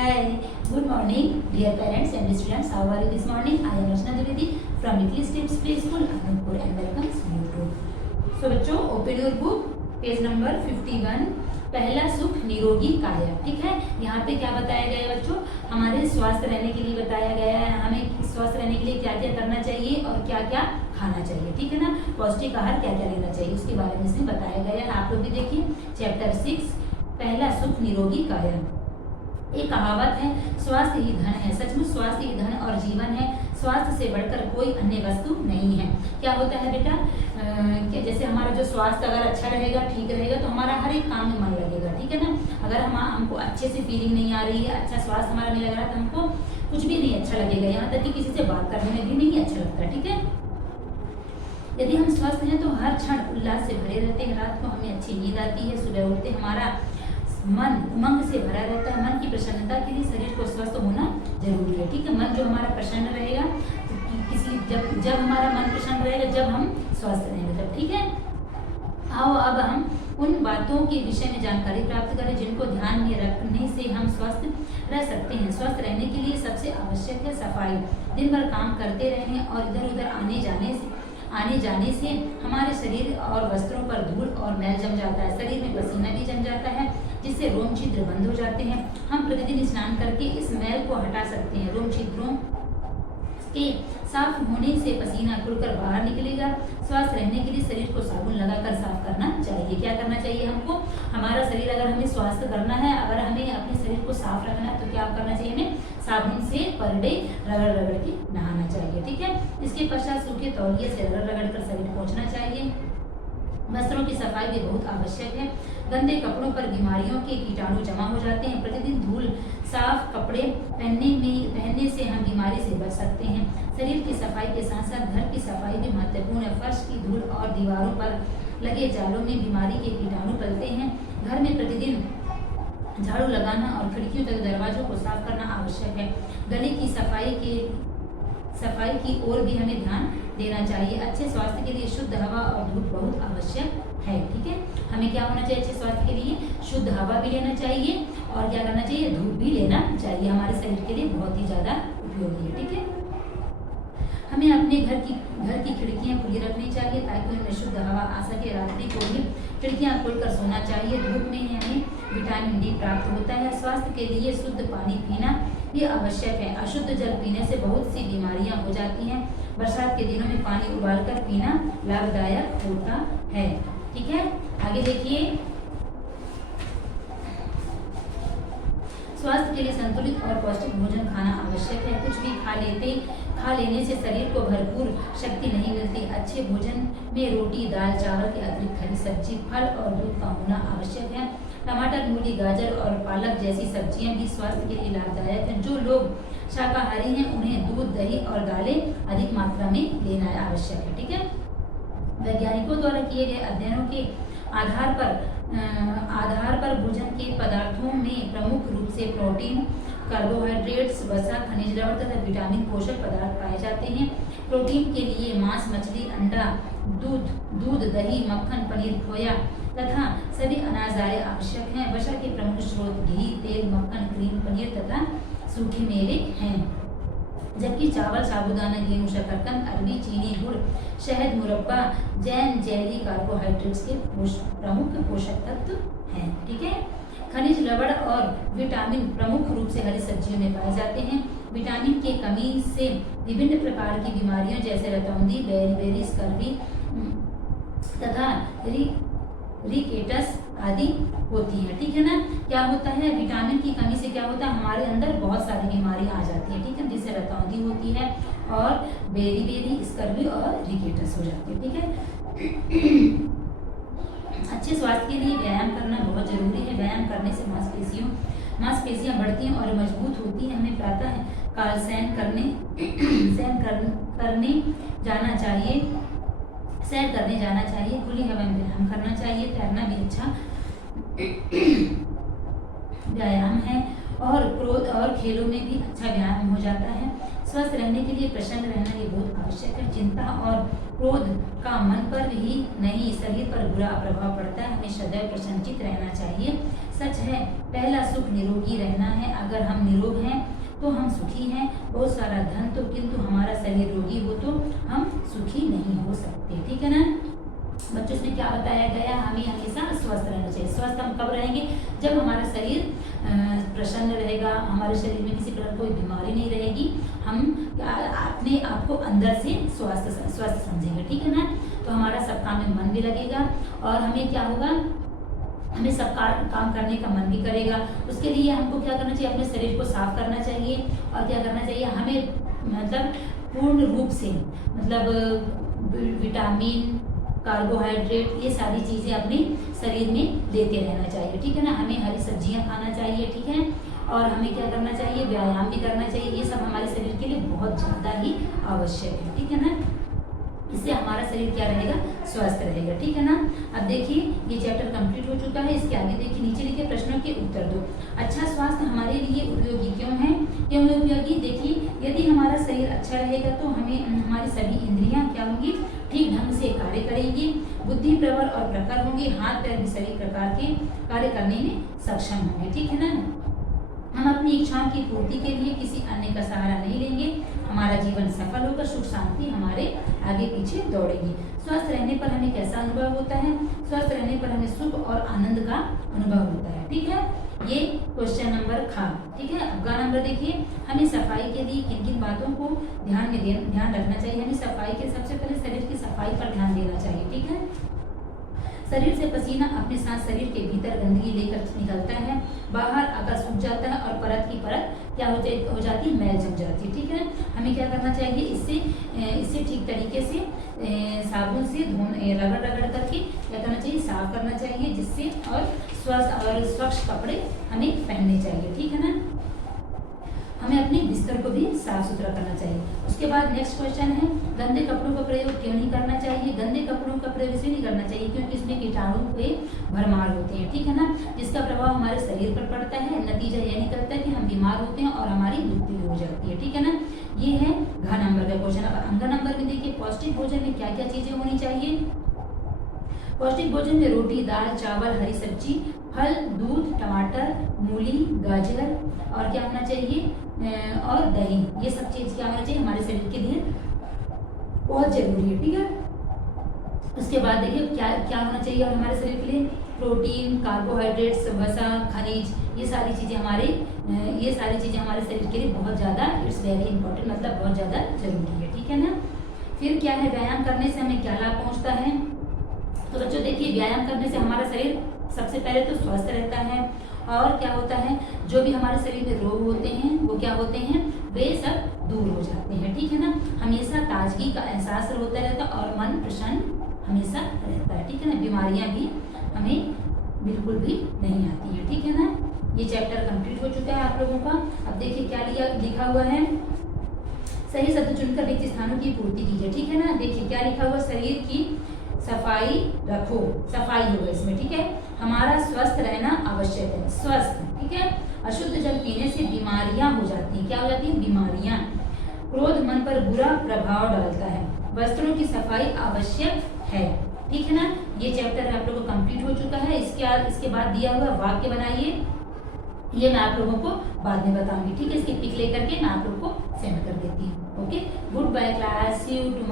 Hi, good morning, dear parents and students. How are you this morning? I am Rachna Dwivedi from Little Steps Play School, Anupur, and welcomes you to. So बच्चों, open your book, page number 51. पहला सुख निरोगी काया. ठीक है, यहाँ पे क्या बताया गया है बच्चों? हमारे स्वस्थ रहने के लिए बताया गया है. हमें स्वस्थ रहने के लिए क्या क्या करना चाहिए और क्या क्या खाना चाहिए. ठीक है ना, पौष्टिक आहार क्या क्या लेना चाहिए उसके बारे में इसमें बताया गया है. आप लोग भी देखिए चैप्टर 6 पहला सुख निरोगी काया. एक कहावत है, स्वास्थ्य ही धन है. सचमुच स्वास्थ्य ही धन और जीवन है. स्वास्थ्य से बढ़कर कोई अन्य वस्तु नहीं है. क्या होता है बेटा कि जैसे हमारा जो स्वास्थ्य अगर अच्छा रहेगा, ठीक रहेगा, तो हमारा हर एक काम में मन लगेगा. ठीक है ना, अगर हमको अच्छे से फीलिंग नहीं आ रही है, अच्छा स्वास्थ्य हमारा नहीं लग रहा, तो हमको कुछ भी नहीं अच्छा लगेगा. यहाँ तक कि किसी से बात करने में भी नहीं अच्छा लगता. ठीक है, यदि हम स्वस्थ हैं तो हर क्षण उल्लास से भरे रहते हैं. रात को हमें अच्छी नींद आती है. सुबह उठते हमारा मन उमंग से भरा रहता है. मन की प्रसन्नता के लिए शरीर को स्वस्थ होना जरूरी है. ठीक है, मन जो हमारा प्रसन्न रहेगा, तो जब हमारा मन प्रसन्न रहेगा, जब हम स्वस्थ रहेंगे तब. ठीक है, आओ अब हम उन बातों के विषय में जानकारी प्राप्त करें जिनको ध्यान में रखने से हम स्वस्थ रह सकते हैं. स्वस्थ रहने के लिए सबसे आवश्यक है सफाई. दिन भर काम करते रहने और इधर उधर आने जाने से हमारे शरीर और वस्त्रों पर धूल और मैल जम जाता है. शरीर में पसीना भी जम जाता है, जिससे रोम छिद्र बंद हो जाते हैं. हम प्रतिदिन स्नान करके इस मैल को हटा सकते हैं. रोम छिद्रों के साफ होने से पसीना खुलकर बाहर निकलेगा. स्वस्थ रहने के लिए शरीर को साबुन लगाकर साफ करना चाहिए. क्या करना चाहिए हमको? हमारा शरीर अगर हमें स्वस्थ करना है, अगर हमें अपने शरीर को साफ रखना है, तो क्या करना चाहिए? हमें साबुन से पर डे रगड़ के नहाना चाहिए. ठीक है, इसके पश्चात सूखे तौलिए से रगड़ कर शरीर पोंछना चाहिए. वस्त्रों की सफाई भी बहुत आवश्यक है. गंदे कपड़ों पर बीमारियों के कीटाणु जमा हो जाते हैं. प्रतिदिन धूल साफ कपड़े पहनने से हम बीमारी से बच सकते हैं. शरीर की सफाई के साथ साथ घर की सफाई भी महत्वपूर्ण है. फर्श की धूल और दीवारों पर लगे जालों में बीमारी के कीटाणु पलते हैं. घर में प्रतिदिन झाड़ू लगाना और खिड़कियों तथा दरवाजों को साफ करना आवश्यक है. गले की सफाई की ओर भी हमें ध्यान देना चाहिए. अच्छे स्वास्थ्य के लिए शुद्ध हवा और धूप बहुत आवश्यक है. ठीक है, हमें क्या होना चाहिए? अच्छे स्वास्थ्य के लिए शुद्ध हवा भी लेना चाहिए और क्या करना चाहिए? धूप भी लेना चाहिए. हमारे शरीर के लिए बहुत ही ज्यादा उपयोगी है. ठीक है, हमें अपने घर की खिड़कियां खुली रखनी चाहिए ताकि उनमें शुद्ध हवा आ सके. रात्रि को भी खिड़कियां खोलकर सोना चाहिए. धूप में हमें विटामिन डी प्राप्त होता है. स्वास्थ्य के लिए शुद्ध पानी पीना भी आवश्यक है. अशुद्ध जल पीने से बहुत सी बीमारियां हो जाती हैं. बरसात के दिनों में पानी उबालकर पीना लाभदायक होता है. ठीक है, आगे देखिए. स्वास्थ्य के लिए संतुलित और पौष्टिक भोजन खाना आवश्यक है. कुछ भी खा लेने से शरीर को भरपूर शक्ति नहीं मिलती. अच्छे भोजन में रोटी, दाल, चावल के अतिरिक्त हरी सब्जी, फल और दूध का होना आवश्यक है. टमाटर, मूली, गाजर और पालक जैसी सब्जियां भी स्वास्थ्य के लिए लाभदायक हैं. जो लोग शाकाहारी हैं उन्हें दूध, दही और दालें अधिक मात्रा में लेना आवश्यक है. ठीक है, वैज्ञानिकों द्वारा किए गए अध्ययनों के आधार पर भोजन के पदार्थों में प्रमुख रूप से प्रोटीन, कार्बोहाइड्रेट्स, वसा, खनिज लवण तथा विटामिन पोषक पदार्थ पाए जाते हैं. प्रोटीन के लिए मांस, मछली, अंडा, दूध, दही, मक्खन, पनीर, खोया तथा सभी अनाज आवश्यक हैं. वसा के प्रमुख स्रोत घी, तेल, मक्खन, क्रीम, पनीर तथा सूखे मेवे हैं. जबकि चावल, साबूदाना, गेहूं, शकरकंद, अरबी, चीनी, गुड़, शहद, मुरब्बा, जैम, जेली कार्बोहाइड्रेट्स के प्रमुख पोषक तत्व हैं. ठीक है, खनिज लवण और विटामिन प्रमुख रूप से हरी सब्जियों में पाए जाते हैं. विटामिन की कमी से विभिन्न प्रकार की बीमारियों जैसे रतौंधी, बेरी, स्कर्वी तथा रिकेटस आदि होती है. ठीक है ना, क्या होता है? विटामिन की कमी से क्या होता है? हमारे अंदर बहुत सारी बीमारियां आ जाती है. ठीक है, जिससे रतौंधी होती है और बेरी, स्कर्वी और रिकेटस हो जाती है. ठीक है, अच्छे स्वास्थ्य के लिए व्यायाम करना बहुत जरूरी है. व्यायाम करने से मांसपेशियां बढ़ती हैं और मजबूत होती हैं. हमें प्रातः काल सैर करने जाना चाहिए. खुली हवा में व्यायाम करना चाहिए. तैरना भी अच्छा व्यायाम है और क्रोध और खेलों में भी अच्छा व्यायाम हो जाता है. स्वस्थ रहने के लिए प्रसन्न रहना ये बहुत आवश्यक है. चिंता और क्रोध का मन पर ही नहीं शरीर पर बुरा प्रभाव पड़ता है. हमें सदैव प्रसन्नचित रहना चाहिए. सच है, पहला सुख निरोगी रहना है। अगर हम निरोग हैं तो हम सुखी हैं। बहुत सारा धन तो, किंतु हमारा शरीर रोगी हो तो हम सुखी नहीं हो सकते। ठीक है ना बच्चों, इसमें क्या बताया गया, हमें हमेशा स्वस्थ रहना चाहिए। स्वस्थ हम कब रहेंगे, जब हमारा शरीर प्रसन्न रहेगा, हमारे शरीर में किसी प्रकार कोई बीमारी नहीं रहेगी, हम अपने आप को अंदर से स्वस्थ समझेंगे। ठीक है ना, तो हमारा सब काम में मन भी लगेगा और हमें क्या होगा, हमें सब काम करने का मन भी करेगा। उसके लिए हमको क्या करना चाहिए, अपने शरीर को साफ करना चाहिए और क्या करना चाहिए, हमें मतलब पूर्ण रूप से मतलब विटामिन, कार्बोहाइड्रेट, ये सारी चीज़ें अपने शरीर में लेते रहना चाहिए। ठीक है ना, हमें हरी सब्जियां खाना चाहिए। ठीक है, और हमें क्या करना चाहिए, व्यायाम भी करना चाहिए। ये सब हमारे शरीर के लिए बहुत ज़्यादा ही आवश्यक है। ठीक है ना, इससे हमारा शरीर क्या रहेगा, स्वस्थ रहेगा। ठीक है ना, अब देखिए ये चैप्टर कंप्लीट हो चुका है। इसके आगे देखिए, नीचे लिखे प्रश्नों के उत्तर दो। अच्छा स्वास्थ्य हमारे लिए उपयोगी क्यों है, क्यों है उपयोगी, देखिए यदि हमारा शरीर अच्छा रहेगा तो हमें हमारी सभी इंद्रियां क्या होंगी, ठीक ढंग से कार्य करेंगी, बुद्धि प्रबल और प्रखर होंगी, हाथ पैर भी सभी प्रकार के कार्य करने में सक्षम होंगे। ठीक है ना, हम अपनी इच्छाओं की पूर्ति के लिए किसी अन्य का सहारा नहीं लेंगे, हमारा जीवन सफल होगा, सुख शांति हमारे आगे पीछे दौड़ेगी। स्वस्थ रहने पर हमें कैसा अनुभव होता है, स्वस्थ रहने पर हमें सुख और आनंद का अनुभव होता है। ठीक है, ये क्वेश्चन नंबर खा। ठीक है, अब गा नंबर देखिए, हमें सफाई के लिए किन किन बातों को ध्यान रखना चाहिए। हमें सफाई के सबसे पहले शरीर की सफाई पर ध्यान देना चाहिए। ठीक है, शरीर से पसीना अपने साथ शरीर के भीतर गंदगी लेकर निकलता है, बाहर आकर सूख जाता है और परत की परत क्या हो जाती है, मैल जम जाती है। ठीक है, हमें क्या करना चाहिए, इससे ठीक तरीके से साबुन से रगड़ करके क्या करना चाहिए, साफ करना चाहिए, जिससे और स्वस्थ और स्वच्छ कपड़े हमें पहनने चाहिए। ठीक है ना, हमें अपने बिस्तर को भी साफ सुथरा करना चाहिए। उसके बाद नेक्स्ट क्वेश्चन है, गंदे कपड़ों का प्रयोग क्यों नहीं करना चाहिए। गंदे कपड़ों का प्रयोग इसलिए नहीं करना चाहिए क्योंकि इसमें कीटाणु के भरमार होते हैं। ठीक है ना, जिसका प्रभाव हमारे शरीर पर पड़ता है, नतीजा यह निकलता है कि हम बीमार होते हैं और हमारी मृत्यु हो जाती है। ठीक है ना, ये है घ नंबर का क्वेश्चन। अब अंग नंबर में देखिए, पौष्टिक भोजन में क्या क्या चीजें होनी चाहिए। पौष्टिक भोजन में रोटी, दाल, चावल, हरी सब्जी, फल, दूध, टमाटर, मूली, गाजर और क्या होना चाहिए, और दही, ये सब चीज क्या होना चाहिए, हमारे शरीर के लिए बहुत जरूरी है। ठीक है, उसके बाद देखिए क्या क्या होना चाहिए और हमारे शरीर के लिए, प्रोटीन, कार्बोहाइड्रेट्स, वसा, खनिज, ये सारी चीजें हमारे शरीर के लिए बहुत ज्यादा, इट्स वेरी इंपॉर्टेंट, मतलब बहुत ज्यादा जरूरी है। ठीक है ना, फिर क्या है, व्यायाम करने से हमें क्या लाभ पहुंचता है। तो बच्चों देखिए, व्यायाम करने से हमारा शरीर सबसे पहले तो स्वस्थ रहता है और क्या होता है, जो भी हमारे शरीर में रोग होते हैं वो क्या होते हैं, वे सब दूर हो जाते हैं। ठीक है ना, हमेशा ताजगी का एहसास होता रहता है और मन प्रसन्न हमेशा रहता है। ठीक है ना, बीमारियां भी हमें बिल्कुल भी नहीं आती है। ठीक है ना, ये चैप्टर कंप्लीट हो चुका है आप लोगों का। अब देखिए क्या लिखा हुआ है, सही शब्द चुनकर रिक्त स्थानों की पूर्ति कीजिए। ठीक है ना, देखिए क्या लिखा हुआ, शरीर की सफाई रखो, सफाई होगा इसमें। ठीक है, हमारा स्वस्थ रहना आवश्यक है, स्वस्थ। ठीक है, अशुद्ध जल पीने से बीमारियां हो जाती हैं, क्या हो जाती हैं, बीमारियां। क्रोध मन पर बुरा प्रभाव डालता है, वस्त्रों की सफाई आवश्यक है। ठीक है ना, ये चैप्टर आप लोगों को कंप्लीट हो चुका है। इसके बाद दिया हुआ वाक्य बनाइए, ये मैं आप लोगों को बाद में बताऊंगी। ठीक है, इसकी पिक लेकर के मैं आप लोगों को सेंड कर देती हूँ। Okay, good bye class, see you tomorrow.